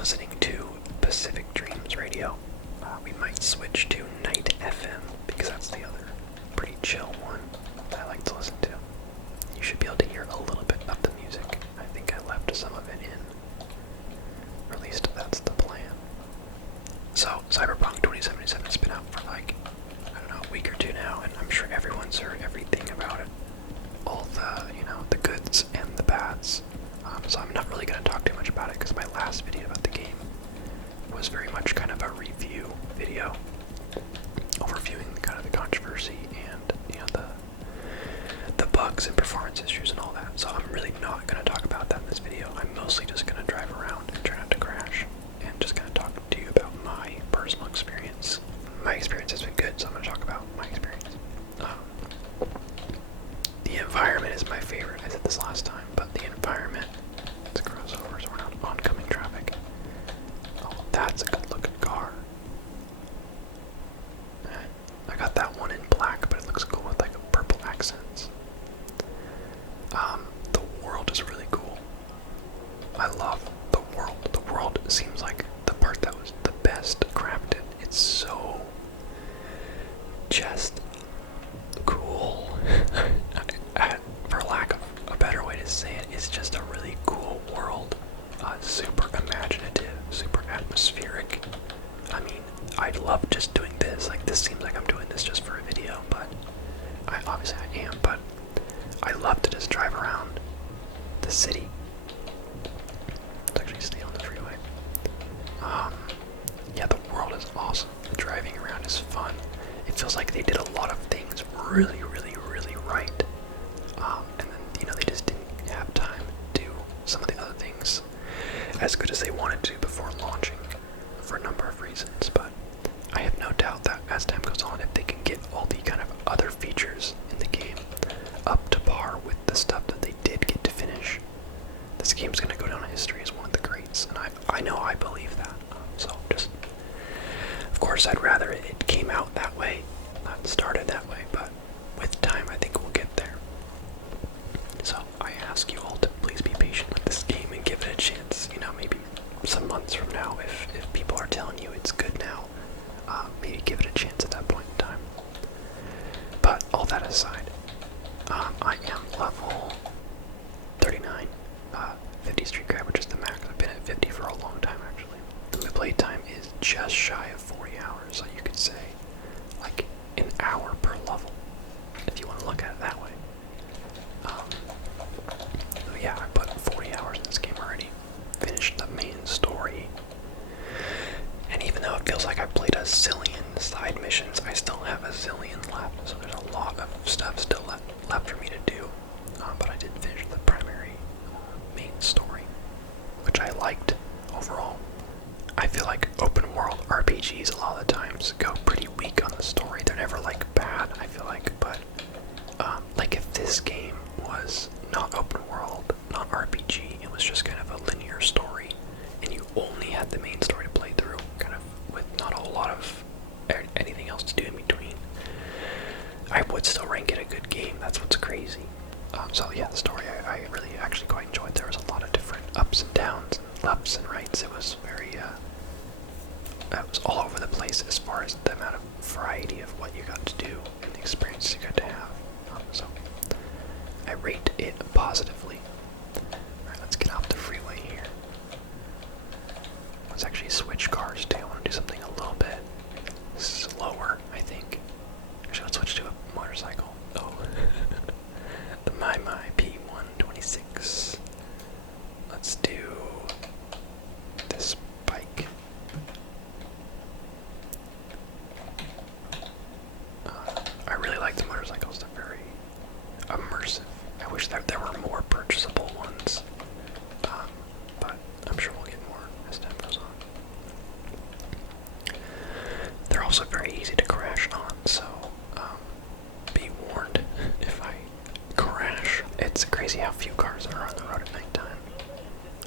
listening to Pacific Dreams Radio. We might switch to Night FM because that's the other pretty chill one that I like to listen to. You should be able to hear a little bit of the music. I think I left some of it in. Or at least that's the plan. So, Cyberpunk 2077's been out for like, I don't know, a week or two now, and I'm sure everyone's heard everything about it. All the, the goods and the bads. So I'm not really going to talk too much about it because my last video about the game was very much kind of a review video, overviewing kind of the controversy and the bugs and performance issues and all that. So I'm really not going to talk about that in this video. I'm mostly just going to drive around and try not to crash, and just going to talk to you about my personal experience. My experience has been good, so I'm going to talk about my experience. The environment is my favorite. I said this last time, but the environment. It's a crossover, so we're not oncoming traffic. Oh, that's a good looking car. I got that one in black, but it looks cool with like a purple accents. The world is really cool. I love the world. The world seems like the part that was the best crafted. It's so just cool. For lack of a better way to say it, it's just a really cool world. Super imaginative, super atmospheric. I mean, I love just doing this. Like, this seems like I'm doing this just for a video, but obviously I am, but I love to just drive around the city. Let's actually stay on the freeway. Yeah, the world is awesome. Driving around is fun. It feels like they did a lot of things really, really, really right. And then, they just didn't have time to do some of the other things as good as they wanted to before launching for a number of reasons. But I have no doubt that as time goes on, if they can get all the kind of other features in the game up to par with the stuff that they did get to finish, this game's going to go down in history as one of the greats. And I know I believe that. So just, of course, I'd rather it came out that way, not started that way, but with time, I think we'll get there. So I ask you all to please be patient with this game and give it a chance. Maybe some months from now, if people are telling you it's good now, maybe give it a chance at that point in time. But all that aside, I am level 39, 50 street crab, which is the max. I've been at 50 for a long time, actually. And my play time is just shy of 40 hours, so you could say like an hour per level, if you want to look at it that way. So yeah, I put 40 hours in this game already. Finished the main story. And even though it feels like I've played a zillion side missions, I still have a zillion left. So there's a lot of stuff still left for me to do. But I did finish the primary main story, which I liked overall. I feel like open world RPGs a lot of the times go pretty weak on the story. They're never like bad, I feel like, but like if this game was not open world, not RPG, it was just kind of a linear story, and you only had the main story to play through, kind of with not a whole lot of anything else to do in between, I would still rank it a good game. That's what's crazy. So yeah, the story I really actually quite enjoyed. There was a lot of different ups and downs, and lefts and rights. It was very it was all over the place as far as the amount of variety of what you got to do and the experience you got to have. So I rate it positively. Alright, let's get off the freeway here. Let's actually switch cars too. I want to do something a little bit slower, I think. Actually, let's switch to a motorcycle. Oh. The My P126. Let's do this bike. I really like the motorcycles. They're very immersive. I wish that there were more purchasable ones, but I'm sure we'll get more as time goes on. They're also very easy to crash on, so be warned if I crash. It's crazy how few cars are on the road at nighttime.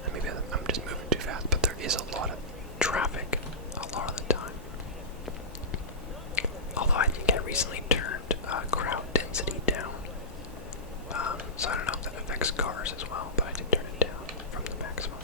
And maybe I'm just moving too fast, but there is a lot of traffic a lot of the time. Although I think I recently turned crowd density down. So I don't know if that affects cars as well, but I did turn it down from the maximum.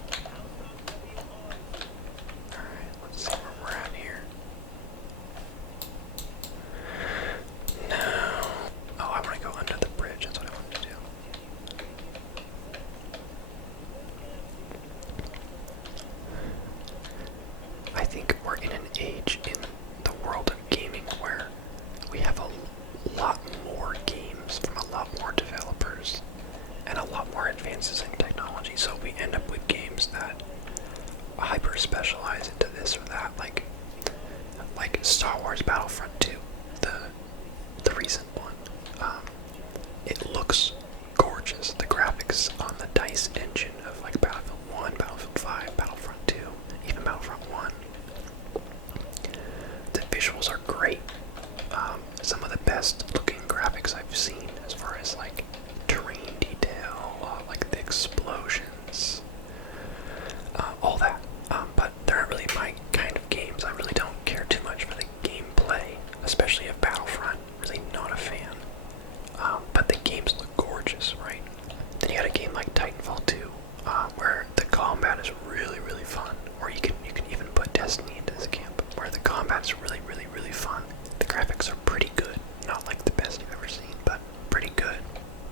explosions, all that. But they're not really my kind of games. I really don't care too much for the gameplay, especially of Battlefront. Really not a fan. But the games look gorgeous, right? Then you got a game like Titanfall 2, where the combat is really, really fun. Or you can even put Destiny into this camp, where the combat is really, really, really fun. The graphics are pretty good. Not like the best you've ever seen, but pretty good.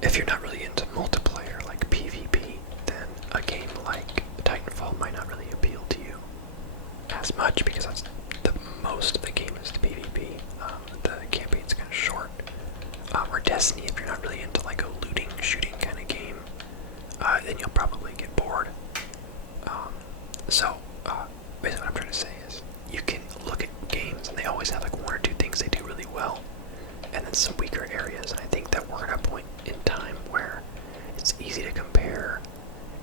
If you're not really into multiplayer like PvP, then a game like Titanfall might not really appeal to you as much, because that's the most of the game is the PvP. The campaign's kind of short. Or Destiny, if you're not really into like a looting, shooting kind of game, then you'll probably get bored. Basically what I'm trying to say is, you can look at games and they always have like one or two things they do really well, and then some weaker areas, and I think that we're at a point in time where it's easy to compare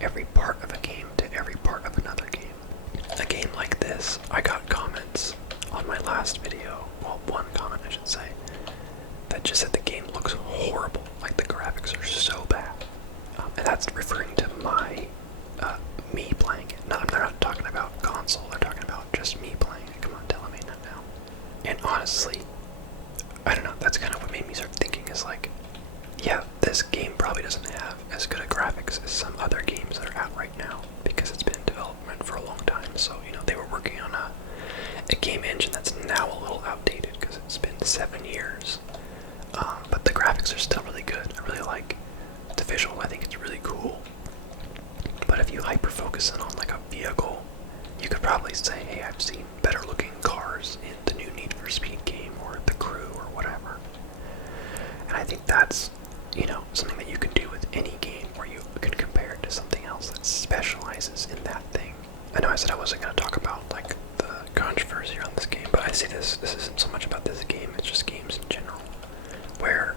every part of a game to every part of another game. A game like this, I got comments on my last video, well, one comment I should say, that just said the game looks horrible, like the graphics are so bad. And that's referring to me playing it. No, they're not talking about console, they're talking about just me playing it. Come on, tell me not now. And honestly, I don't know, that's kind of what made me start thinking, is like, yeah, this game probably doesn't have as good a graphics as some other games that are out right now, because it's been in development for a long time. So, they were working on a game engine that's now a little outdated, because it's been 7 years. But the graphics are still really good. I really like the visual. I think it's really cool. But if you hyper-focus in on like a vehicle, you could probably say, hey, I've seen better looking cars in the new Need for Speed game, or The Crew, or whatever. And I think that's, something that you can do with any game, where you can compare it to something else that specializes in that thing. I know I said I wasn't going to talk about like the controversy around this game, but I see this isn't so much about this game, it's just games in general, where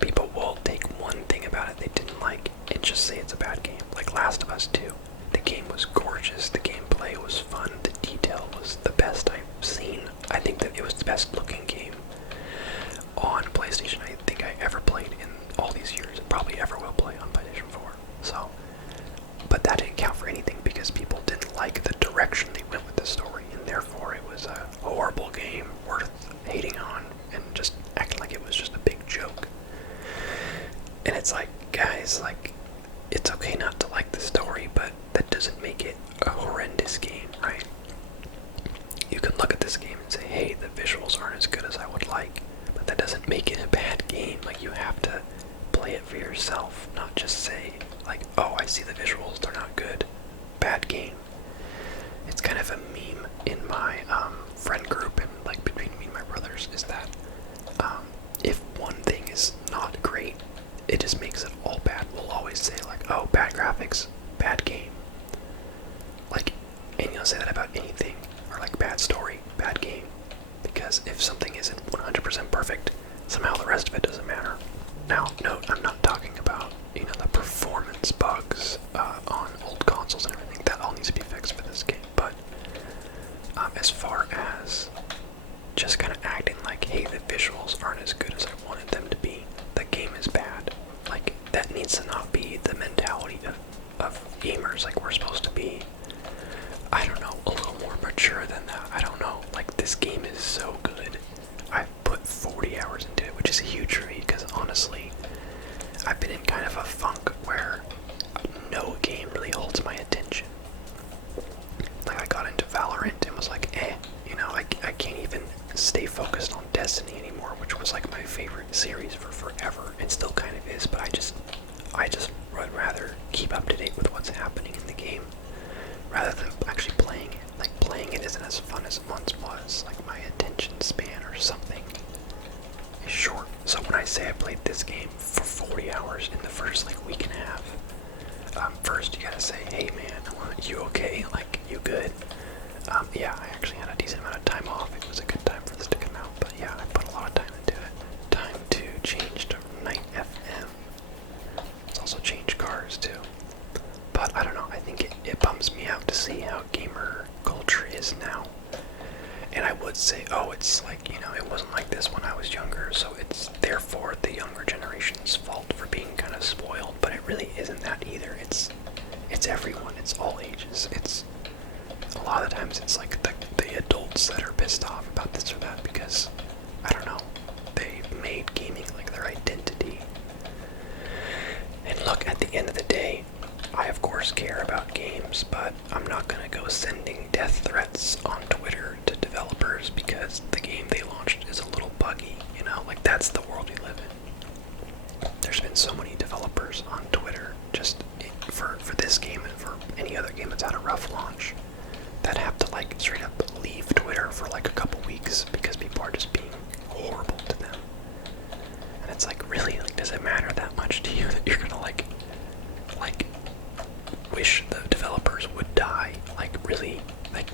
people will take one thing about it they didn't like and just say it's a bad game. Like Last of Us 2. The game was gorgeous, the gameplay was fun, the detail was the best I've seen. I think that it was the best looking game on PlayStation I think I ever played in all these years, and probably ever will play on PlayStation 4. So, but that didn't count for anything, because people didn't like the direction they went with the story, and therefore it was a horrible game worth hating on and just acting like it was just a big joke. And it's like, guys, like, it's okay not to like the story, but that doesn't make it a horrendous game, right? You can look at this game and say, hey, the visuals aren't as good as I would like, but that doesn't make it a bad game. Like, you have to play it for yourself, not just say, like, oh, I see the visuals, they're not good, bad game. It's kind of a meme in my friend group, and like between me and my brothers, is that if one thing is not great, it just makes it all bad. We'll always say like, oh, bad graphics, bad game. Like, and you'll say that about anything, or like bad story, bad game. Because if something isn't 100% perfect, somehow the rest of it doesn't matter. Now, note, I'm not talking about, the performance bugs on old consoles and everything. That all needs to be fixed for this game. But as far as just kind of acting like, hey, the visuals aren't as good as I wanted them to be, the game is bad. Like, that needs to not be the mentality of gamers. Like, we're supposed to be, I don't know, a little more mature than that. I don't know. Like, this game is so good. I've put 40 hours into it, which is huge for me, because honestly, I've been in kind of a funk where no game really holds my attention. Like, I got into Valorant and was like, I can't even stay focused on Destiny anymore, which was like my favorite series for forever, and still kind of is, but I just would rather keep up to date with what's happening in the game, rather than actually playing it. Like, playing it isn't as fun as it once was. Like, my attention span or something is short. So when I say I played this game for 40 hours in the first, like, week and a half, first you gotta say, hey man, you okay? Like, you good? Yeah, I actually had a decent amount of time off. It was a good time for this to come out, but yeah, I put a lot of time into it. Time to change to Night FM. It's also changed cars too. But I don't know, I think it bums me out to see how gamer culture is now. And I would would say, oh, it's like, it wasn't like this when I was younger, so it's therefore the younger generation's fault for being kind of spoiled, but it really isn't that either. It's everyone, it's all ages. It's a lot of times it's like the adults that are pissed off about this or that because, I don't know, they made gaming like their identity. And look, at the end of the day, I of course care about games, but I'm not gonna go sending death threats on Twitter to developers because the game they launched is a little buggy, like that's the world we live in. There's been so many developers on Twitter just for this game and for any other game that's had a rough launch that have to like straight up leave Twitter for like a couple weeks because people are just being horrible to them. And it's like, really, like, does it matter that much to you that you're gonna like wish the developers would die? Like, really,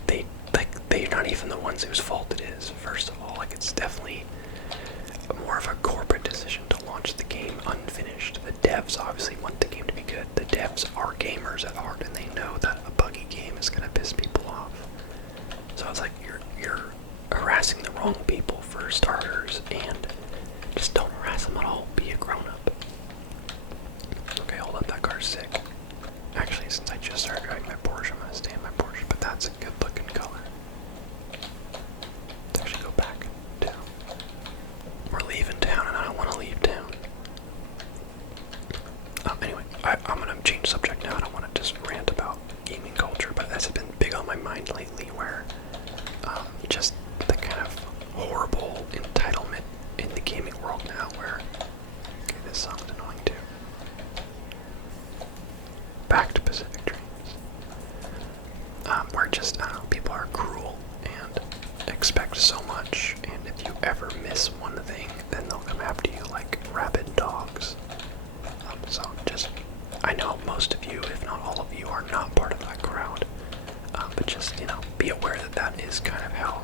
they're not even the ones whose fault it is. First of all, like, it's definitely more of a corporate decision to launch the game unfinished. The devs obviously want the game to be good. The devs are gamers at heart, and they know that a buggy game is gonna piss people off. So it's like you're harassing the wrong people for starters, and just don't harass them at all. Be a grown-up. Okay, hold up, that car's sick. Actually, since I just started driving my Porsche, I'm gonna stay in my Porsche, but that's a good-looking color. Let's actually go back down. We're leaving town, and I don't want to leave town. Anyway, I'm gonna change subject now. I don't want to just rant about gaming culture, but that's been big on my mind lately, where just the kind of horrible entitlement in the gaming world now, where, okay, this song's annoying too. Back to Pacific Dreams. Where just, I don't know, people are cruel and expect so much, and if you ever miss one thing, then they'll come after you like rabid dogs. So just, I know most of you, if not all of you, are not part of that crowd, but just, be aware that that is kind of how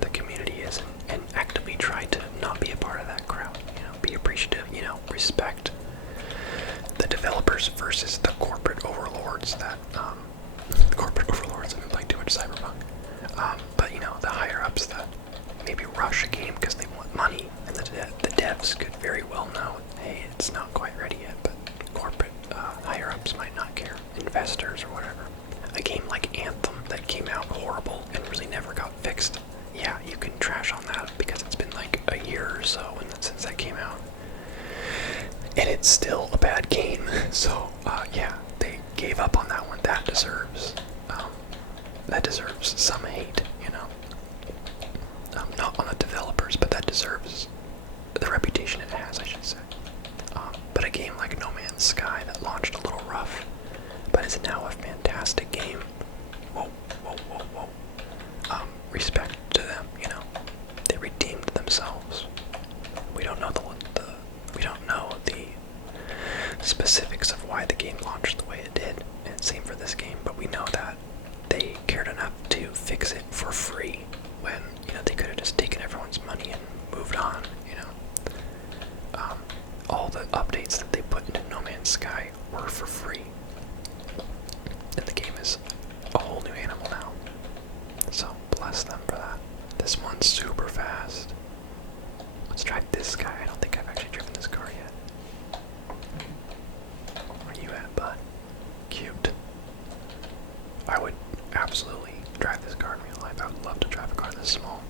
the community is, and actively try to not be a part of that crowd. Be appreciative, respect the developers versus the corporate overlords that, I've been playing too much Cyberpunk, but the higher ups that maybe rush a game because they want money, and the devs could very well know, hey, it's not quite ready yet, but corporate higher ups might not care, investors or whatever. A game like Anthem that came out horrible and really never got fixed, yeah, you can trash on that because it's been like a year or so since that came out, and it's still a bad game. So yeah, they gave up on that one. That deserves some hate, not on the developers, but that deserves the reputation it has, I should say. But a game like No Man's Sky that launched a little rough, but is now a fantastic game. Whoa. Respect to them, they redeemed themselves. We don't know the specifics of why the game launched the way it did, and same for this game, but we know that they cared enough to fix it for free when, they could have just taken everyone's money and moved on, all the updates that they put into No Man's Sky were for free, and the game is a whole new animal now, so bless them for that. This one's super fast. Let's try this guy. I don't think I've actually driven this car yet. Where you at, bud? Cute. I would absolutely drive this car in real life. I would love to drive a car this small.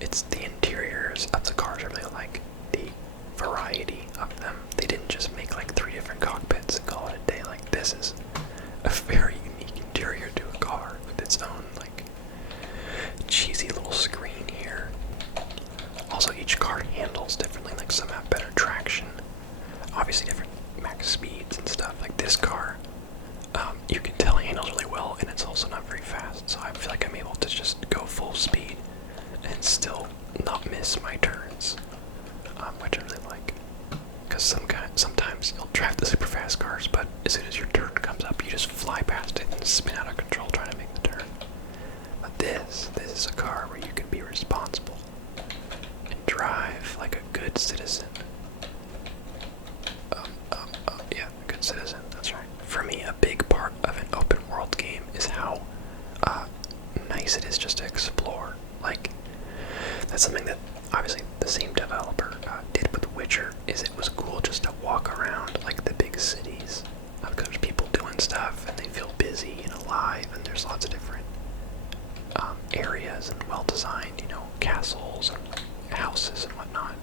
It's the interiors of the cars I really like. The variety of them. They didn't just make like 3 different cockpits and call it a day. Like, this is a very unique interior to a car with its own like cheesy little screen here. Also, each car handles differently. Like, some have better traction, obviously different max speeds and stuff. Like this car, you can tell handles really well, and it's also not very fast. So I feel like I'm able to just go full speed and still not miss my turns, which I really like. Because sometimes you'll drive the super fast cars, but as soon as your turn comes up, you just fly past it and spin out of control trying to make the turn. But this is a car where you can be responsible and drive like a good citizen. Yeah, a good citizen, that's right. For me, a big part of an open world houses and whatnot.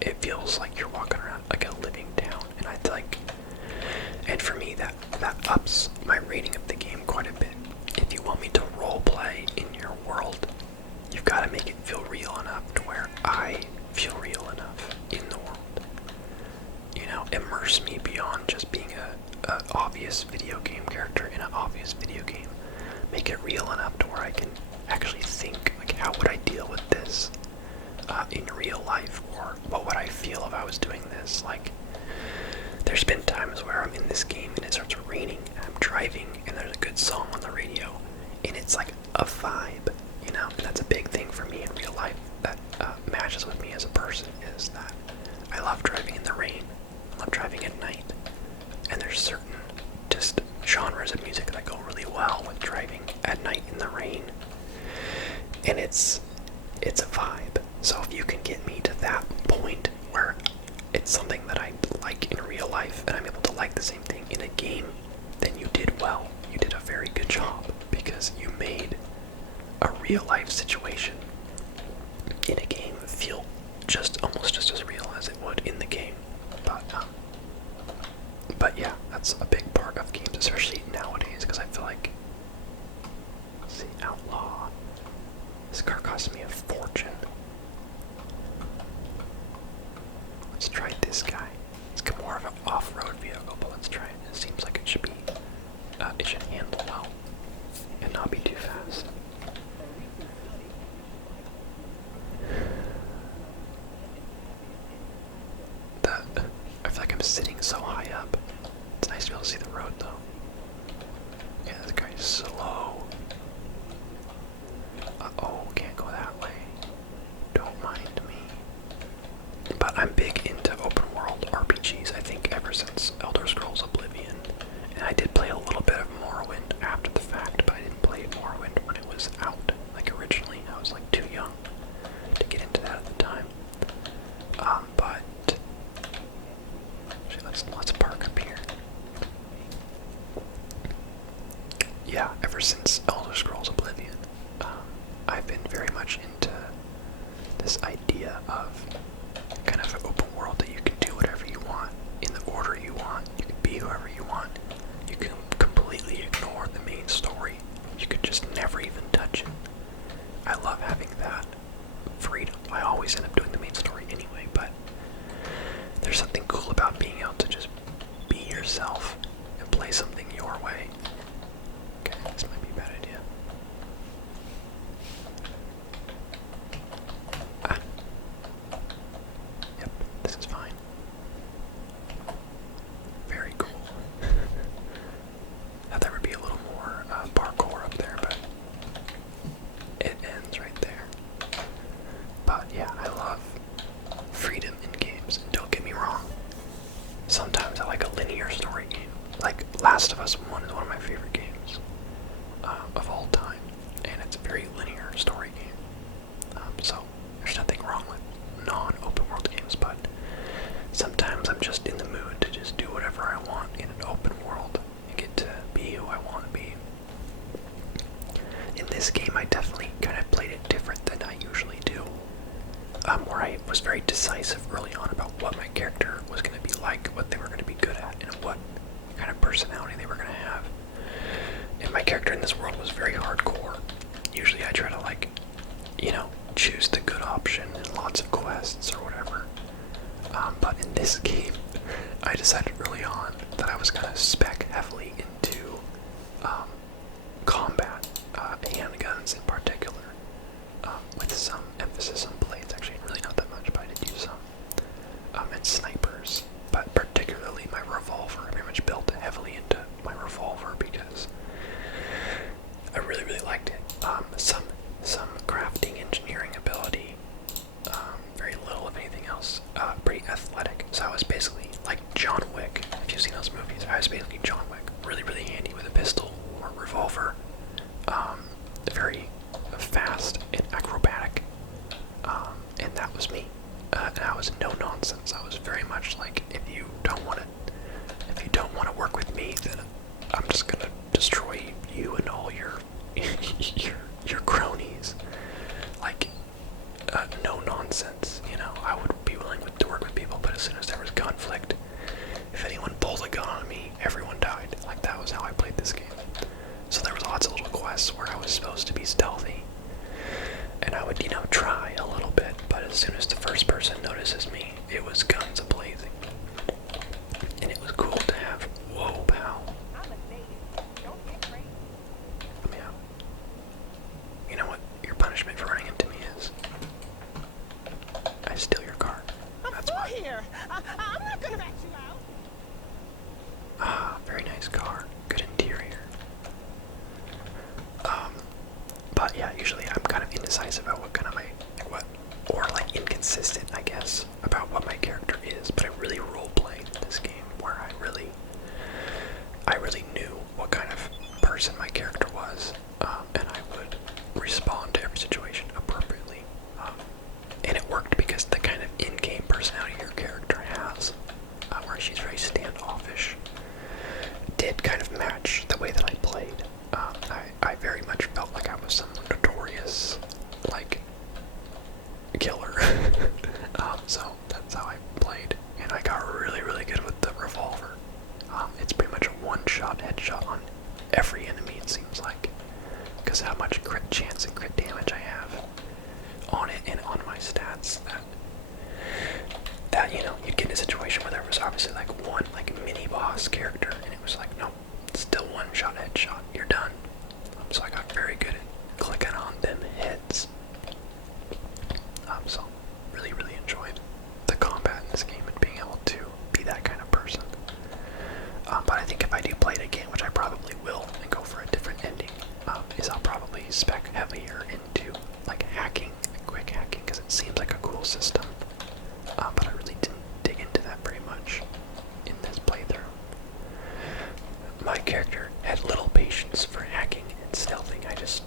It feels like you're walking around like a living town, and I like. And for me, that ups my rating of the game quite a bit. If you want me to role play in your world, you've got to make it feel real enough to where I feel real enough in the world. You know, immerse me beyond just being a obvious video game character in an obvious video game. Make it real enough to where I can actually think, like, how would I deal with this in real life, or what would I feel if I was doing this? Like, there's been times where I'm in this game and it starts raining and I'm driving and there's a good song on the radio and it's like a vibe, you know? And that's a big thing for me in real life that matches with me as a person, is that I love driving in the rain, I love driving at night, and there's certain just genres of music that go really well with driving at night in the rain, and it's a vibe. So if you can get me to that point where it's something that I like in real life and I'm able to like the same thing in a game, then you did well. You did a very good job, because you made a real life situation in a game feel almost just as real as it would in the game. But yeah, that's a big part of games, especially nowadays, because I feel like, let's see, Outlaw. This car cost me a fortune. Let's try this guy. It's more of an off-road vehicle, but let's try it. It seems like it should be, it should handle well and not be too fast. I feel like I'm sitting so high up. It's nice to be able to see the road, though. Yeah, this guy's slow. Uh-oh, can't go that way. Don't mind me. But I'm big into open world RPGs, I think, ever since Elder Scrolls Oblivion. And I did play a little bit of Morrowind after the fact, but I didn't play Morrowind when it was out. Like, originally, I was like too young to get into that at the time. But actually, let's park up here. Yeah, ever since Elder Scrolls Oblivion, I've been very much into this idea of kind of an open world that you can do whatever you want in the order you want. You can be whoever you want. You can completely ignore the main story. You could just never even touch it. I love having that freedom. I always end up doing the main story anyway, but there's something cool about being able to just be yourself and play something your way. Okay, this might be a bad idea. Yep, this is fine. Very cool. Thought there would be a little more parkour up there, but it ends right there. But yeah, I love freedom in games. Don't get me wrong. Sometimes I like a linear story game. Like Last of Us 1 is one of my favorite games of all time, and it's a very linear story game. So there's nothing wrong with non-open world games, but sometimes I'm just in the mood to just do whatever I want in an open world and get to be who I want to be. In this game, I definitely kind of played it different than I usually do, where I was very decisive early on about what my character was going to be like, what they were going to be good at, and what kind of personality they were going to have. And my character in this world was very hardcore. Usually I try to, like, you know, choose the good option and lots of quests or whatever. But in this game, I decided early on that I was going to spec heavily into combat, handguns in particular, with some emphasis on blades. Actually, really not that much, but I did use some. And snipers, but particularly my revolver. I very much built heavily into my revolver because I really, really liked it. Some crafting, engineering ability, very little of anything else. Pretty athletic. So I was basically like John Wick. If you've seen those movies, I was basically John Wick. Really, really handy with a pistol or revolver. Very fast and acrobatic. And that was me. And I was no nonsense. I was very much like, if you don't want to work with me, then I'm just gonna destroy you and all your your cronies. Like, no nonsense. You know, I would be willing to work with people, but as soon as there was conflict, if anyone pulled a gun on me, everyone died. Like, that was how I played this game. So there was lots of little quests where I was supposed to be stealthy, and I would, you know, try a little bit, but as soon as the first person notices me, it was guns a-blazing. And it was cool to have, whoa, pal. Let me out. You know what your punishment for running into me is? I steal your car. That's why. Here. I'm not gonna back you out. Ah, very nice car. Good interior. But yeah, usually I'm kind of indecisive about what kind of inconsistent, I guess, about what my character is. But I really role-played this game where I really knew what kind of person my character was, and I would respond to every situation appropriately. And it worked because the kind of in-game personality your character has, where she's very standoffish, did kind of match the way that I played. I very much felt like I was some notorious, like, killer. So that's how I played, and I got really, really good with the revolver. It's pretty much a one-shot headshot on every enemy, it seems like, because how much crit chance and crit damage I have on it and on my stats, that you know, you'd get in a situation where there was obviously like one like mini boss character, and it was like, no, still one-shot headshot, you're done. So I got very good at clicking on them heads. So really, really enjoyed the combat in this game and being able to be that kind of person. But I think if I do play it again, which I probably will, and go for a different ending, is I'll probably spec heavier into like hacking, quick hacking, because it seems like a cool system. But I really didn't dig into that very much in this playthrough. My character had little patience for hacking and stealthing.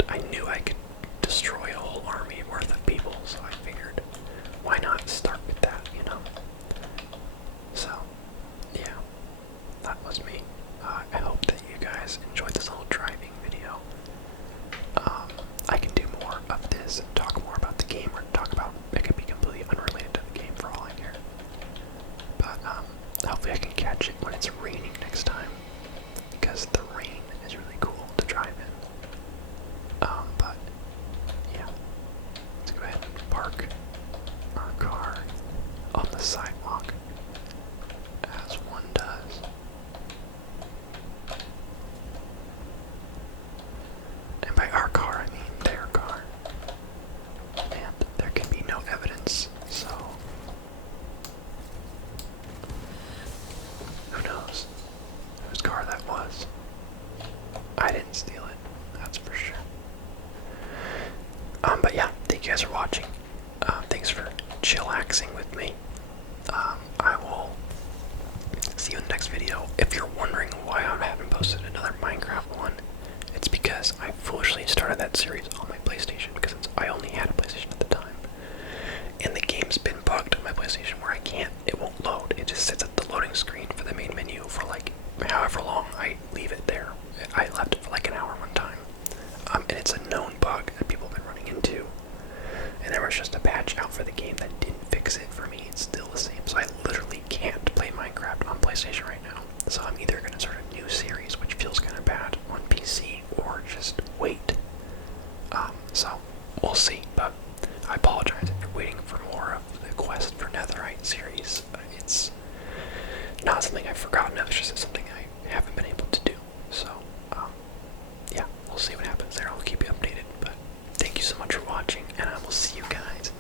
I knew I could destroy a whole army worth of people, so I figured, why not start with that, you know? So, yeah, that was me. I hope that you guys enjoyed this little driving video. I can do more of this and talk more about the game, or talk about, it could be completely unrelated to the game for all I care. But, hopefully I can catch it when it's raining next time, because the rain is really cool to drive in. But, yeah, let's go ahead and park our car on the sidewalk, as one does. And by our car, I mean their car. And there can be no evidence, so who knows whose car that was. I didn't steal it, that's for sure. But yeah, thank you guys for watching. Thanks for chillaxing with me. I will see you in the next video. If you're wondering why I haven't posted another Minecraft one, it's because I foolishly started that series on my PlayStation, because I only had a PlayStation at the time. And the game's been bugged on my PlayStation where it won't load. It just sits at the loading screen for the main menu for like however long I leave it there. I left it for like an hour one time. And it's a known bug that people have been running into. And there was just a patch out for the game that didn't fix it for me. It's still the same. So I literally can't play Minecraft on PlayStation right now. So I'm either going to start a new series, which feels kind of bad, on PC, or just wait. So we'll see. But I apologize if you're waiting for more of the Quest for Netherite series. It's not something I've forgotten of. It's just something I haven't been able to do. So, yeah, we'll see what happens there. I'll keep you updated. But thank you so much for watching, and I will see you guys